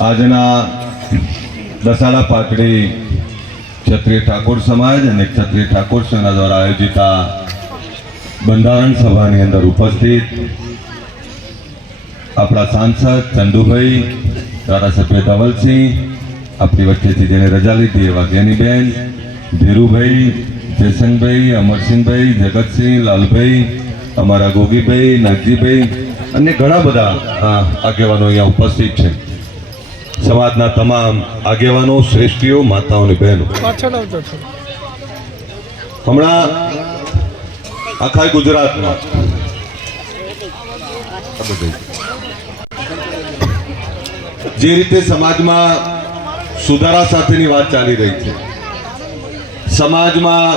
આજના દસાડા પાટડી ક્ષત્રિય ઠાકોર સમાજ અને ક્ષત્રિય ઠાકોર સેના દ્વારા આયોજિત આ બંધારણ સભાની અંદર ઉપસ્થિત આપણા સાંસદ ચંદુભાઈ, ધારાસભ્ય ધવલસિંહ, આપણી વચ્ચેથી જેને રજા લીધી એવા જ્ઞાનીબેન, ધીરુભાઈ, જયસંગભાઈ, અમરસિંહભાઈ, જગતસિંહ, લાલભાઈ, અમારા ગોગીભાઈ, નાગજીભાઈ અને ઘણા બધા આગેવાનો અહીંયા ઉપસ્થિત છે. સમાજના તમામ આગેવાનો, શ્રેષ્ઠીઓ, માતાઓ અને બહેનો, હમણાં આખા ગુજરાતમાં જે રીતે સમાજમાં સુધારા સાથેની વાત ચાલી રહી છે, સમાજમાં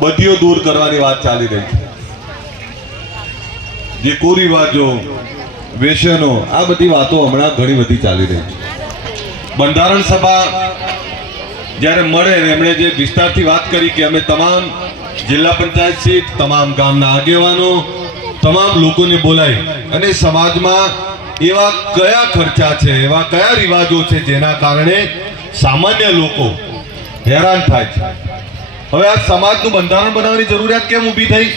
બદીઓ દૂર કરવાની વાત ચાલી રહી છે, જે કુરિવાજો, વ્યસનો, આ બધી વાતો હમણાં ઘણી બધી ચાલી રહી છે. બંધારણ સભા જ્યારે મળે એમણે જે વિસ્તારથી વાત કરી કે અમે તમામ જિલ્લા પંચાયત સીટ, તમામ ગામના આગેવાનો, તમામ લોકોને બોલાવી અને સમાજમાં એવા કયા ખર્ચા છે, એવા કયા રિવાજો છે જેના કારણે સામાન્ય લોકો હેરાન થાય છે. હવે આ સમાજનું બંધારણ બનાવવાની જરૂરિયાત કેમ ઊભી થઈ?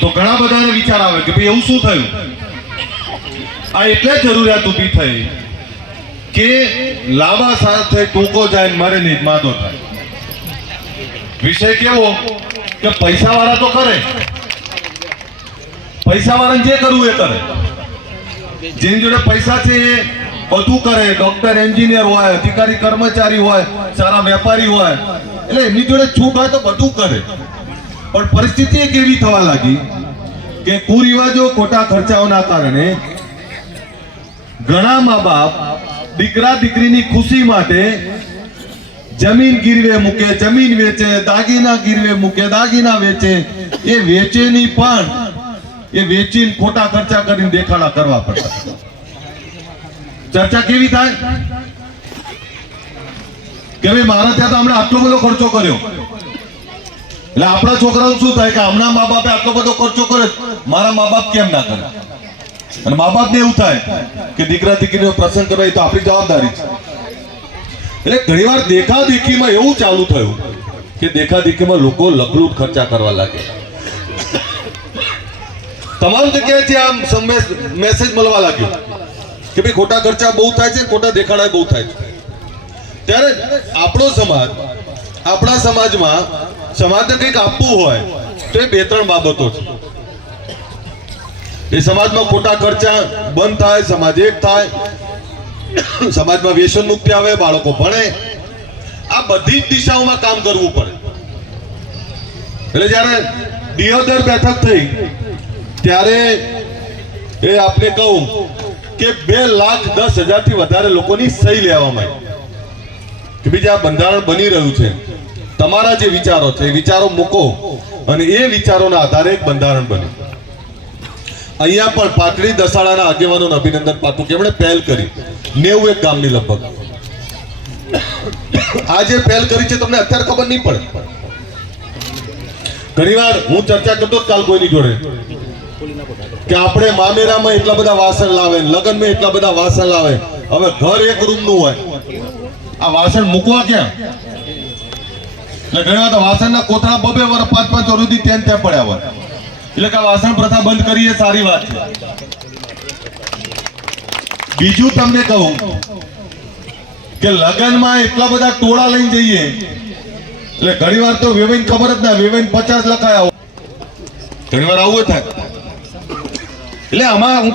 તો ઘણા બધાને વિચાર આવે કે ભાઈ એવું શું થયું? આ એટલે જરૂરિયાત ઊભી થઈ કે લાંબા સાથે ટૂંકો જાય, મરે નહીં, માદો થાય. વિષય કેવો કે પૈસા વાળા તો કરે, પૈસા વાળાને જે કરવું એ કરે, જેની જોડે પૈસા છે એ બધું કરે. ડોક્ટર, એન્જિનિયર હોય, અધિકારી, કર્મચારી હોય, સારા વેપારી હોય, એટલે એમની જોડે છૂટ હોય તો બધું કરે. પણ પરિસ્થિતિ એક એવી થવા લાગી કે કુરિવાજો, ખોટા ખર્ચાઓના કારણે ઘણા મા બાપ દીકરા દીકરીની ખુશી માટે જમીન ગીરવે મૂકે, જમીન વેચે, દાગીના ગીરવે મૂકે, દાગીના વેચે. એ વેચેની પણ એ વેચીને ખોટા ખર્ચા કરીને દેખાડા કરવા પડતા. ચર્ચા કેવી થાય કે ભાઈ મારા ત્યાં તો હમણાં આટલો બધો ખર્ચો કર્યો, એટલે આપણા છોકરાઓ શું થાય કે હમણાં મા બાપે આટલો બધો ખર્ચો કર્યો, મારા મા બાપ કેમ ના કરે? અને મા બાપને એવું થાય કે દીકરા દીકરીનો પ્રસંગ કરવા એ તો આપણી જવાબદારી છે. એટલે ઘણીવાર દેખાદેખીમાં એવું ચાલુ થયું કે દેખાદેખીમાં લોકો લખલૂટ ખર્ચા કરવા લાગે. તમામ જગ્યાએથી આમ મેસેજ મળવા લાગ્યો કે ભાઈ ખોટા ખર્ચા બહુ થાય છે, ખોટા દેખાડા બહુ થાય છે. ત્યારે આપણો સમાજ, આપણા સમાજમાં સમાજને કંઈક આપવું હોય તો એ બે ત્રણ બાબતો છે. એ સમાજમાં ખોટા ખર્ચા બંધ થાય, સમાજ એક થાય, સમાજમાં વ્યસન મુક્તિ આવે, બાળકો ભણે. આ બધી જ દિશાઓમાં કામ કરવું પડે. એટલે જ્યારે દિયોદર બેઠક થઈ ત્યારે એ આપને કહું કે 2,10,000 થી વધારે લોકોની સહી લેવામાં આવી કે બીજા બંધારણ બની રહ્યું છે, તમારા જે વિચારો છે એ વિચારો મૂકો અને એ વિચારોના આધારે એક બંધારણ બને. અહીંયા પણ પાટડી દસાડાના આગેવાનોને અભિનંદન પાઠવું કે એમણે પહેલ કરી 91 ગામની લગભગ. આ જે પહેલ કરી છે તમને અત્યારે ખબર નહીં પડે. ઘણીવાર હું ચર્ચા કરતો કાલ કોઈની જોડે કે આપણે મામેરામાં એટલા બધા વાસણ લાવે, લગ્નમાં એટલા બધા વાસણ લાવે. હવે ઘર એક રૂમનું હોય, આ વાસણ મૂકવા ક્યાં? એટલે ઘણીવાર તો વાસણના કોથળા 2-2 વર્ષ 5-5 વર્ષ સુધી ત્યાં પડ્યા હોય. એટલે કે વાસણ પ્રથા બંધ કરીએ, સારી વાત છે. બીજું તમને કહું કે લગ્નમાં એટલા બધા ટોળા લઈને જઈએ એટલે ઘણીવાર તો વેવાઈને ખબર જ ના, વેવાઈને 50 લખાયા હોય. ઘણીવાર આવું થાય. એટલે આમાં હું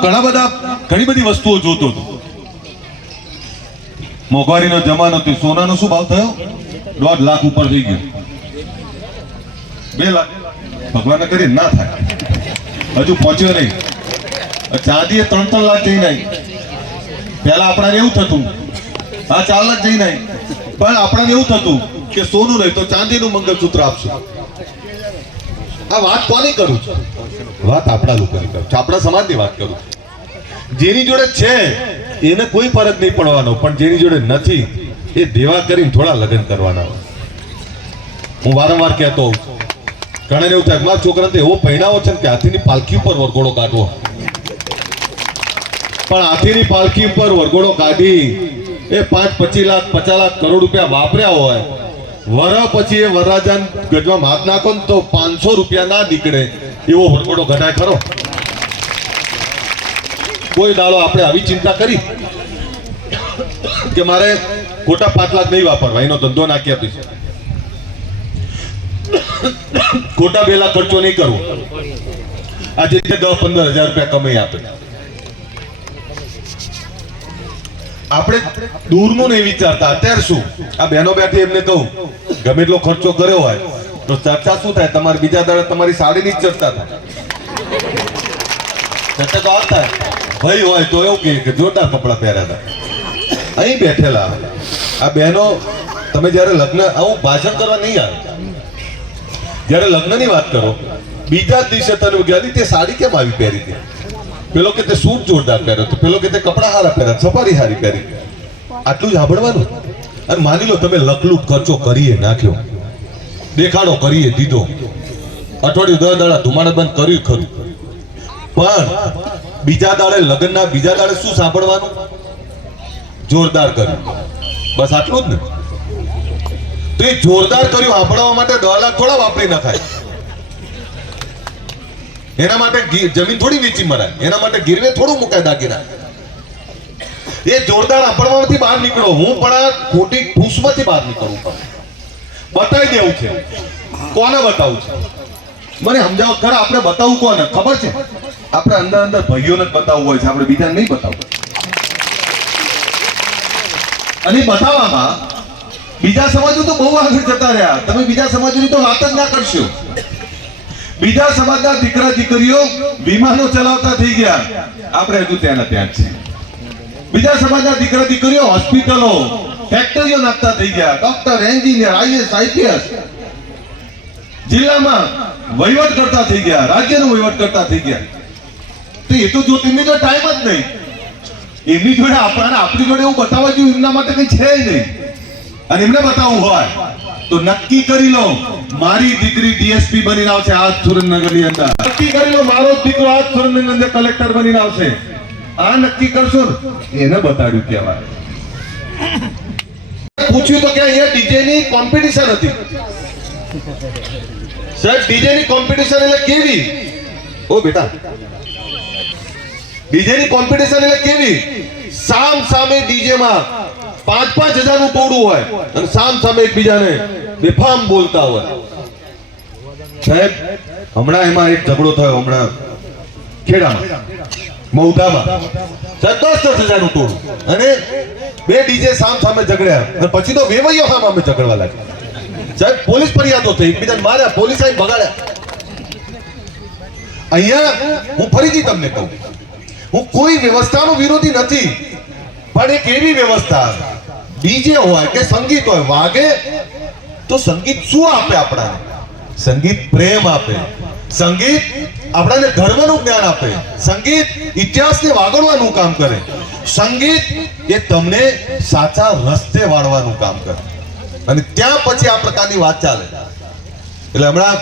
ઘણી બધી વસ્તુઓ જોતો હતો. મોંઘવારીનો જમાનો હતો, સોનાનો શું ભાવ થયો? 1.5 લાખ ઉપર થઈ ગયો. 2 લાખ ભગવાનને કરી ના થાય, હજુ પહોંચ્યો નહીં. ચાંદી 3-3 લાખ જઈને આવી. પહેલા આપણાને એવું થતું, હા 4 લાખ જઈને આવી, પણ આપણાને એવું થતું કે સોનું નહીં તો ચાંદીનું મંગળસૂત્ર આપશું. આ વાત કોની કરું છું? વાત આપણા લોકોની કરું છું, આપણા સમાજની વાત કરું છું. જેની જોડે છે એને કોઈ ફરક નહીં પડવાનો, પણ જેની જોડે નથી એ દેવા કરીને થોડા લગ્ન કરવાના હોય. હું વારંવાર કહેતો હોઉં છું, ઘણાને એવું થાય મારા છોકરાને એવો પહેણાવો છે કે હાથીની પાલખી ઉપર વરઘોડો કાઢવો. પણ હાથીની પાલખી ઉપર વરઘોડો કાઢી એ 5-25 લાખ 50 લાખ કરોડ રૂપિયા વાપર્યા હોય, વરહ પછી એ વરરાજાન ગજવામાં હાથ નાખો ને તો 500 રૂપિયા ના નીકળે એવો વરઘોડો ઘટાય ખરો? કોઈ દાડો આપણે આવી ચિંતા કરી કે મારે ખોટા 5 લાખ નહીં વાપરવા, એનો ધંધો નાખી આપીશ, ખોટા 2 લાખ ખર્ચો નહીં કરવો, આજે 10-15 હજાર રૂપિયા કમાઈ આપે. આપણે દૂરનું નહીં વિચારતા. અત્યારે શું આ બહેનો બેઠી એમને કહું ગમે એટલો ખર્ચો કર્યો હોય તો ચર્ચા શું થાય? તમારે બીજા દાડે તમારી સાડીની જ ચર્ચા થાય. ચર્ચા તો આ થાય, ભાઈ હોય તો એવું કે જોરદાર કપડા પહેર્યા હતા. અહીં બેઠેલા આ બહેનો, તમે જયારે લગ્ન, આવું ભાષણ કરવા નહીં આવે, જયારે લગ્નની વાત કરો બીજા જ દિવસે તને ગયા તે સાડી કેમ આવી પહેરી હતી, પેલો કે તે સૂટ જોરદાર પહેર્યો હતો, પેલો કે તે કપડા હારા પહેર્યા, સફારી હારી પહેરી. આટલું જ સાંભળવાનું. અને માની લો તમે લખલૂટ ખર્ચો કરીએ નાખ્યો, દેખાડો કરીએ દીધો, અઠવાડિયું 10 દાડા ધુમાડા બંધ કર્યું ખરું, પણ બીજા દાડે લગ્નના બીજા દાડે શું સાંભળવાનું? જોરદાર કર્યું. બસ આટલું જ ને. તો એ જોરદાર કર્યું સાંભળવા માટે 10 લાખ થોડા વાપરી નખાય. એના માટે જમીન થોડી વેચી મરાય, એના માટે ગીરવે થોડું મુકાય દાગીના. એ જોરદાર સાંભળવામાંથી બહાર નીકળો. હું પણ આ ખોટી ઠૂસમાંથી બહાર નીકળું. બતાવી દેવું છે. કોને બતાવું છે મને સમજાવો ખરા. આપણે બતાવવું કોને ખબર છે? આપણે અંદર અંદર ભાઈઓને જ બતાવવું હોય છે, આપણે બીજાને નહીં બતાવવું. અને બતાવવામાં બીજા સમાજો તો બહુ આગળ જતા રહ્યા. તમે બીજા સમાજોની તો વાત જ ના કરશો. બીજા સમાજના દીકરા દીકરીઓ વિમાનો ચલાવતા થઈ ગયા, આપણે હજુ ત્યાં ત્યાં જ છે. બીજા સમાજના દીકરા દીકરીઓ હોસ્પિટલો ફેક્ટરીઓ નાખતા થઈ ગયા, ડોક્ટર, એન્જિનિયર, આઈએસ, આઈપીએસ, જિલ્લામાં વહીવટ કરતા થઈ ગયા, રાજ્યનો વહીવટ કરતા થઈ ગયા. તો એ તો જો તેમની તો ટાઈમ જ નહીં. એમની જોડે આપણી જોડે એવું બતાવવા જેવું એમના માટે કઈ છે નહીં. અને એમને બતાવવું હોય તો નક્કી કરી લો, મારી દીકરી ડીએસપી બનીને આવશે આ સુરેન્દ્રનગરની અંદર. નક્કી કરી લો, મારો દીકરો આ સુરેન્દ્રનગરની અંદર કલેક્ટર બનીને આવશે. આ નક્કી કરશો ને એને બતાડ્યું કહેવાય. પૂછ્યું તો કે અહીંયા ડીજે ની કોમ્પિટિશન હતી. સાહેબ ડીજે ની કોમ્પિટિશન એટલે કેવી? ઓ બેટા, ડીજે ની કોમ્પિટિશન એટલે કેવી? સામ સામે ડીજે માં 5-5 હજાર નું ટોળું હોય અને સામ સામે એકબીજાને બેફામ બોલતા હોય. સાહેબ હમણાં એમાં એક ઝઘડો થયો, હમણાં ખેડામાં મૌધામાં. સાહેબ 10-10 હજાર નું ટોળું અને 2 ડીજે સામ સામે ઝઘડ્યા અને પછી તો વેવૈયો સામ સામે ઝઘડવા લાગ્યા. સાહેબ પોલીસ ફરિયાદો થઈ, એકબીજાને માર્યા, પોલીસ આવીને ભગાડ્યા. અહીંયા હું ફરીથી તમને કહું, હું કોઈ વ્યવસ્થાનો વિરોધી નથી, પણ એક એવી વ્યવસ્થા ડીજે હોય કે સંગીત હોય, વાગે તો સંગીત શું આપે આપણને? સંગીત પ્રેમ આપે, સંગીત આપણને ધર્મનું જ્ઞાન આપે, સંગીત ઇતિહાસને વાગડવાનું કામ કરે, સંગીત એ તમને સાચા રસ્તે વાળવાનું કામ કરે. અને ત્યાં પછી આ પ્રકારની વાત ચાલે. એટલે હમણાં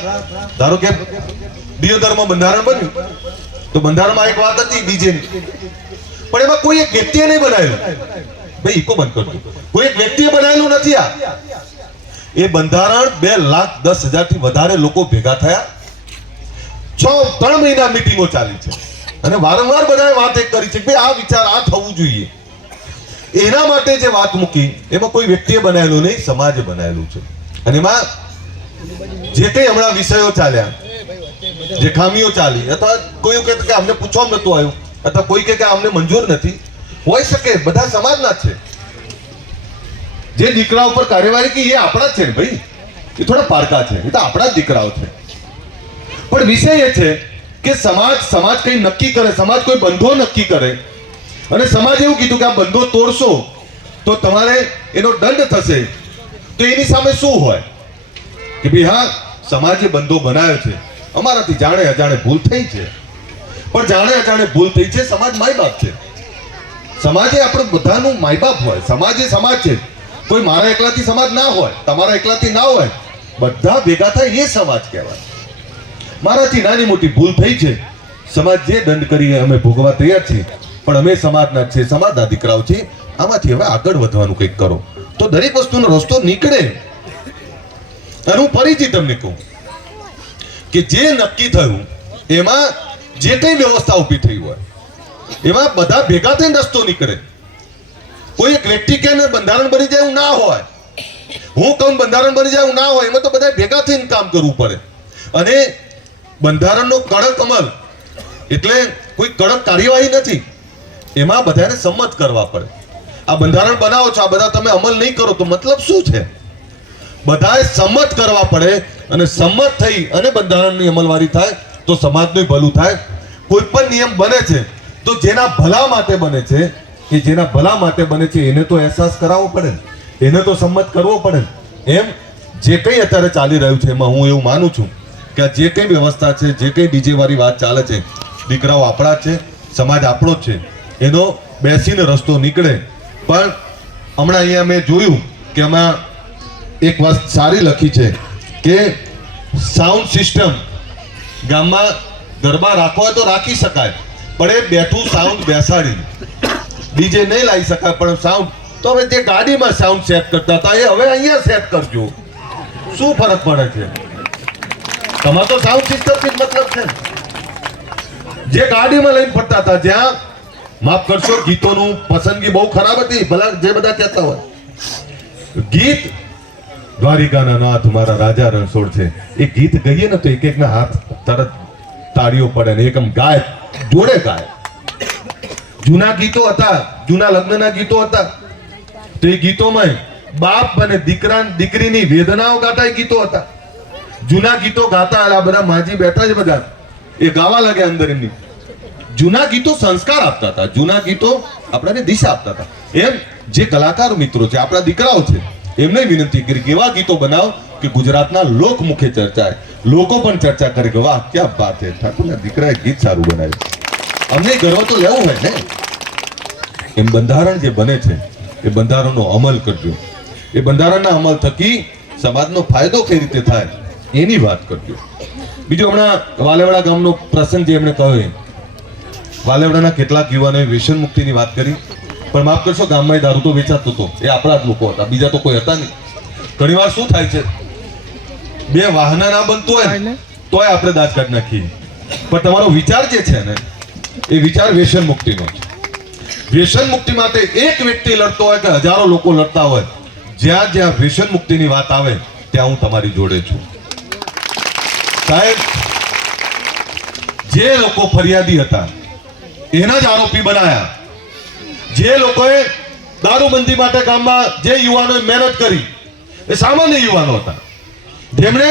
ધારો કે દિયોદરમાં બંધારણ બન્યું તો બંધારણમાં એક વાત હતી ડીજેની, પણ એમાં કોઈ એક વ્યક્તિએ નહીં બનાવેલું. ભાઈ ઇકો બંધ કરજો. કોઈ એક વ્યક્તિએ બનાવેલું નથી. આ એ બંધારણ 2,10,000 થી વધારે લોકો ભેગા થયા, 3 મહિના મીટિંગો ચાલી છે અને વારંવાર બધાએ વાત એક કરી છે કે આ વિચાર આ થવું જોઈએ. એના માટે જે વાત મૂકી એમાં કોઈ વ્યક્તિએ બનાવેલું નહીં, સમાજે બનાવેલું છે. અને એમાં જે કંઈ હમણાં વિષયો ચાલ્યા, જે ખામીઓ ચાલી, અથવા કોઈ કહે કે અમને પૂછવામાં નતું આવ્યું, અથવા કોઈ કહે કે અમને મંજૂર નથી, હોઈ શકે. બધા સમાજના છે. જે દીકરા ઉપર કાર્યવાહી કરી એ આપણા જ છે ને ભાઈ, એ થોડા પારકા છે, એ તો આપણા જ દીકરાઓ છે. પણ વિષય એ છે કે સમાજ કંઈ નક્કી કરે, સમાજ કોઈ બંધો નક્કી કરે અને સમાજ એવું કીધું કે આ બંધો તોડશો તો તમારે એનો દંડ થશે. તો એની સામે શું હોય કે ભાઈ હા સમાજે બંધો બનાવ્યો છે, અમારાથી જાણે અજાણે ભૂલ થઈ છે, પણ જાણે અજાણે ભૂલ થઈ છે. સમાજ માય બાપ છે. સમાજે આપણે બધાનું માય બાપ હોય. સમાજ એ સમાજ છે. કોઈ મારા એકલાથી સમાજ ના હોય, તમારા એકલાથી ના હોય, બધા ભેગા થાય એ સમાજ કહેવાય. મારાથી નાની મોટી ભૂલ થઈ છે, સમાજ જે દંડ કરી અમે ભોગવા તૈયાર છીએ. પણ અમે સમાજના જ છે, સમાજના દીકરાઓ છે, આમાંથી હવે આગળ વધવાનું કંઈક કરો તો દરેક વસ્તુનો રસ્તો નીકળે. અને હું ફરીથી તમને કહું કે જે નક્કી થયું એમાં જે કઈ વ્યવસ્થા ઊભી થઈ હોય એમાં બધા ભેગા થઈને રસ્તો નીકળે. કોઈ એક વ્યક્તિ કે બંધારણ બની જાય એવું ના હોય, હું કહું બંધારણ બની જાય એવું ના હોય, એમાં તો બધા ભેગા થઈને કામ કરવું પડે. અને બંધારણનો કડક અમલ એટલે કોઈ કડક કાર્યવાહી નથી, એમાં બધાને સંમત કરવા પડે. આ બંધારણ બનાવો છો, આ બધા તમે અમલ નહીં કરો તો મતલબ શું છે? બધાએ સંમત કરવા પડે અને સંમત થઈ અને બંધારણની અમલવારી થાય તો સમાજનું ભલું થાય. કોઈ પણ નિયમ બને છે તો જેના ભલા માટે બને છે, કે જેના ભલા માટે બને છે એને તો અહેસાસ કરાવવો પડે, એને તો સંમત કરવો પડે. એમ જે કંઈ અત્યારે ચાલી રહ્યું છે એમાં હું એવું માનું છું કે આ જે કંઈ વ્યવસ્થા છે, જે કંઈ ડીજે વાળી વાત ચાલે છે, દીકરાઓ આપણા છે, સમાજ આપણો જ છે, એનો બેસીને રસ્તો નીકળે. પણ હમણાં અહીંયા મેં જોયું કે આમાં એક વાત સારી લખી છે કે સાઉન્ડ સિસ્ટમ ગામમાં ગરબા રાખવા હોય તો રાખી શકાય, પણ એ બેઠું સાઉન્ડ બેસાડી ડીજે નહીં લાવી શકાય. પણ સાઉન્ડ તો હવે જે ગાડીમાં સાઉન્ડ સેટ કરતા હતા એ હવે અહીંયા સેટ કરજો, શું ફરક પડે છે? તમારે તો સાઉન્ડ સિસ્ટમથી જ મતલબ છે. જે ગાડીમાં લઈને ફરતા હતા, જ્યાં માફ કરશો ગીતોનું પસંદગી બહુ ખરાબ હતી, ભલા જે બધા કહેતા હોય ગીત દ્વારિકાના નાથ મારા રાજા રણછોડ છે, એ ગીત ગઈએ ને તો એક એકના હાથ તરત તાળીઓ પડે ને એકમ ગાય જોડે ગાય. જૂના ગીતો હતા, જૂના લગ્નના ગીતો હતા, તો એ ગીતોમાં બાપ અને દીકરીની વેદનાઓ ગાતા ગીતો હતા. જૂના ગીતો ગાતા આ બધા માજી બેઠા છે બધા, એ ગાવા લાગ્યા અંદર એમની. જૂના ગીતો સંસ્કાર આપતા હતા, જૂના ગીતો આપણને દિશા આપતા હતા. એમ જે કલાકાર મિત્રો છે, આપણા દીકરાઓ છે, એમને વિનંતી કરી કે એવા ગીતો બનાવો કે ગુજરાતના લોકમુખે ચર્ચાય, લોકો પણ ચર્ચા કરે કે વાહ ક્યાં વાત છે, ઠાકોરના દીકરાએ ગીત સારું બનાવ્યું. અમને ગર્વ તો લેવું હોય ને. એમ બંધારણ જે બને છે એ બંધારણનો અમલ કરજો, એ બંધારણના અમલ થકી સમાજનો ફાયદો કઈ રીતે થાય એની વાત કરજો. બીજું હમણાં વાલેવડા ગામનો પ્રસંગ જે એમણે કહ્યો, વાલેવડાના કેટલાક યુવાનોએ વ્યસન મુક્તિની વાત કરી, પણ માફ કરશો ગામમાં દારૂ તો વેચાતો હતો, એ આપણા જ લોકો હતા, બીજા તો કોઈ હતા નહીં. ઘણીવાર શું થાય છે, બે વાહન ના બનતું હોય તોય આપણે દાંત કાઢી નાખીએ, પણ તમારો વિચાર જે છે ને એ વિચાર વ્યસન મુક્તિનો છે. વ્યસન મુક્તિ માટે એક વ્યક્તિ લડતો હોય કે હજારો લોકો લડતા હોય, જ્યાં જ્યાં વ્યસન મુક્તિની વાત આવે ત્યાં હું તમારી જોડે છું. સાહેબ, જે લોકો ફરિયાદી હતા એના જ આરોપી બનાયા. જે લોકોએ દારૂબંધી માટે ગામમાં જે યુવાનોએ મહેનત કરી એ સામાન્ય યુવાનો હતા, જેમણે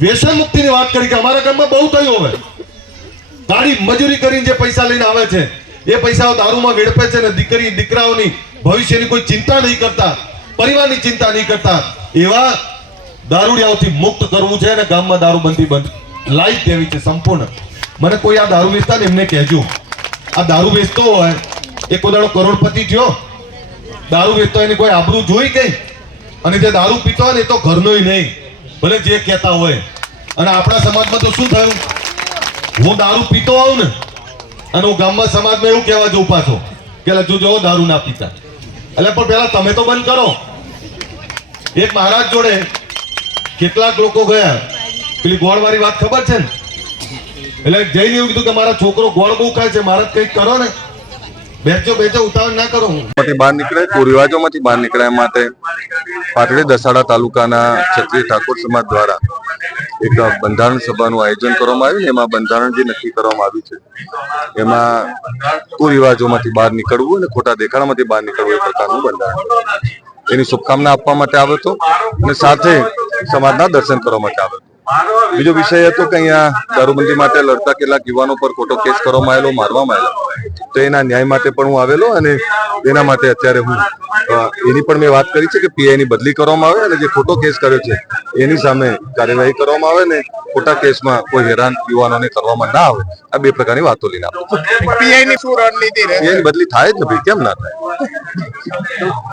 વ્યસન મુક્તિની વાત કરી કે અમારા ગામમાં બહુ થયું, હવે તારી મજૂરી કરીને જે પૈસા લઈને આવે છે એ પૈસાઓ દારૂમાં વેડફે છે ને દીકરાઓની ભવિષ્યની કોઈ ચિંતા નહીં કરતા, પરિવારની ચિંતા નહીં કરતા. એવા દારૂડિયાઓથી મુક્ત કરવું છે અને ગામમાં દારૂબંધી બંધ લાવી દેવી છે સંપૂર્ણ. મને કોઈ આ દારૂ વેચતા ને એમને કહેજો, આ દારૂ વેચતો હોય એ કોઈ દાડો કરોડપતિ થયો, દારૂ વેચતો એની કોઈ આબરૂ જોઈ ગઈ, અને જે દારૂ પીતો હોય ને એ તો ઘરનોય નહીં, ભલે જે કહેતા હોય. અને આપણા સમાજમાં તો શું થયું, હું દારૂ પીતો આવું ને અને હું ગામમાં સમાજમાં એવું કહેવા જઉં પાછો કે જો દારૂ ના પીતા, એટલે પણ પેલા તમે તો બંધ કરો. એક મહારાજ જોડે કેટલાક લોકો ગયા, પેલી ગોળ વાળી વાત ખબર છે ને, એટલે જઈને એવું કીધું કે મારા છોકરો ગોળ બહુ ખાય છે, મારા કંઈક કરો ને, બેચો ઉતાવળ ના કરો. બહાર નીકળે, કુરિવાજોમાંથી બહાર નીકળ્યા માટે પાટડી દસાડા તાલુકાના ક્ષત્રિય ઠાકોર સમાજ દ્વારા એક બંધારણ સભાનું આયોજન કરવામાં આવ્યું. એમાં બંધારણ જે નક્કી કરવામાં આવ્યું છે એમાં કુરિવાજોમાંથી બહાર નીકળવું અને ખોટા દેખાડામાંથી બહાર નીકળવું એ પ્રકારનું બંધારણ, એની શુભકામના આપવા માટે આવ્યો હતો અને સાથે સમાજના દર્શન કરવા માટે આવ્યો હતો. બીજો વિષય હતો કે અહીંયા દારૂબંધી માટે લડતા કેટલાક યુવાનો પર ખોટો કેસ કરવામાં આવેલો, મારવામાં આવેલો, તો એના ન્યાય માટે પણ હું આવેલો અને એના માટે અત્યારે હું એની પણ મેં વાત કરી છે કે પીઆઈ ની બદલી કરવામાં આવે અને જે ખોટો કેસ કર્યો છે એની સામે કાર્યવાહી કરવામાં આવે ને ખોટા કેસમાં કોઈ હેરાન યુવાનોને કરવામાં ના આવે. આ બે પ્રકારની વાતો લઈને આપણે પીઆઈ ની શું રણનીતિ રહે, બદલી થાય જ ને ભાઈ, કેમ ના થાય.